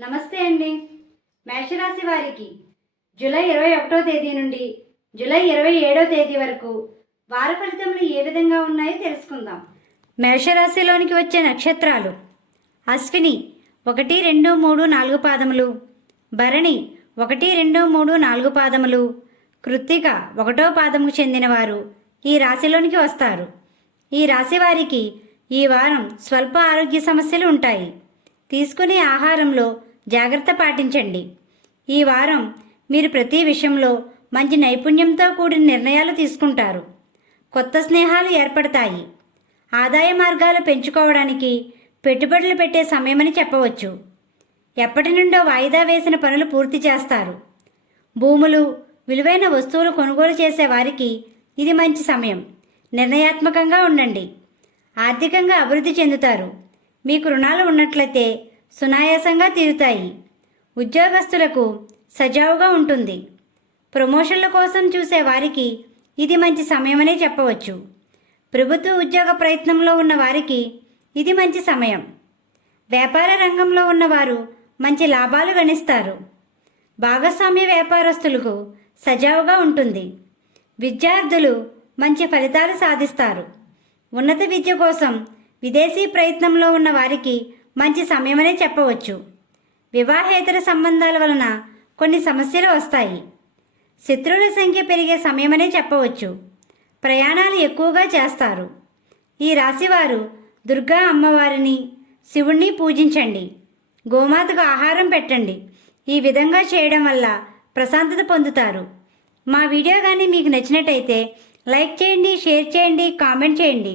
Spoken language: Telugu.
నమస్తే అండి. మేషరాశి వారికి జూలై ఇరవై ఒకటో తేదీ నుండి జూలై ఇరవై ఏడో తేదీ వరకు వార ఫలితములు ఏ విధంగా ఉన్నాయో తెలుసుకుందాం. మేషరాశిలోనికి వచ్చే నక్షత్రాలు అశ్విని ఒకటి రెండు మూడు నాలుగు పాదములు భరణి ఒకటి రెండు మూడు నాలుగు పాదములు కృత్తిక ఒకటో పాదముకు చెందినవారు ఈ రాశిలోనికి వస్తారు. ఈ రాశి వారికి ఈ వారం స్వల్ప ఆరోగ్య సమస్యలు ఉంటాయి. తీసుకునే ఆహారంలో జాగ్రత్త పాటించండి. ఈ వారం మీరు ప్రతి విషయంలో మంచి నైపుణ్యంతో కూడిన నిర్ణయాలు తీసుకుంటారు. కొత్త స్నేహాలు ఏర్పడతాయి. ఆదాయ మార్గాలు పెంచుకోవడానికి పెట్టుబడులు పెట్టే సమయమని చెప్పవచ్చు. ఎప్పటి నుండో వాయిదా వేసిన పనులు పూర్తి చేస్తారు. భూములు విలువైన వస్తువులు కొనుగోలు చేసే వారికి ఇది మంచి సమయం. నిర్ణయాత్మకంగా ఉండండి. ఆర్థికంగా అభివృద్ధి చెందుతారు. మీకు రుణాలు ఉన్నట్లయితే సునాయాసంగా తీరుతాయి. ఉద్యోగస్తులకు సజావుగా ఉంటుంది. ప్రమోషన్ల కోసం చూసే వారికి ఇది మంచి సమయమనే చెప్పవచ్చు. ప్రభుత్వ ఉద్యోగ ప్రయత్నంలో ఉన్న వారికి ఇది మంచి సమయం. వ్యాపార రంగంలో ఉన్నవారు మంచి లాభాలు గణిస్తారు. భాగస్వామ్య వ్యాపారస్తులకు సజావుగా ఉంటుంది. విద్యార్థులు మంచి ఫలితాలు సాధిస్తారు. ఉన్నత విద్య కోసం విదేశీ ప్రయత్నంలో ఉన్న వారికి మంచి సమయమనే చెప్పవచ్చు. వివాహేతర సంబంధాల వలన కొన్ని సమస్యలు వస్తాయి. శత్రువుల సంఖ్య పెరిగే సమయమనే చెప్పవచ్చు. ప్రయాణాలు ఎక్కువగా చేస్తారు. ఈ రాశివారు దుర్గా అమ్మవారిని శివుణ్ణి పూజించండి. గోమాతకు ఆహారం పెట్టండి. ఈ విధంగా చేయడం వల్ల ప్రశాంతత పొందుతారు. మా వీడియో కానీ మీకు నచ్చినట్టయితే లైక్ చేయండి షేర్ చేయండి కామెంట్ చేయండి.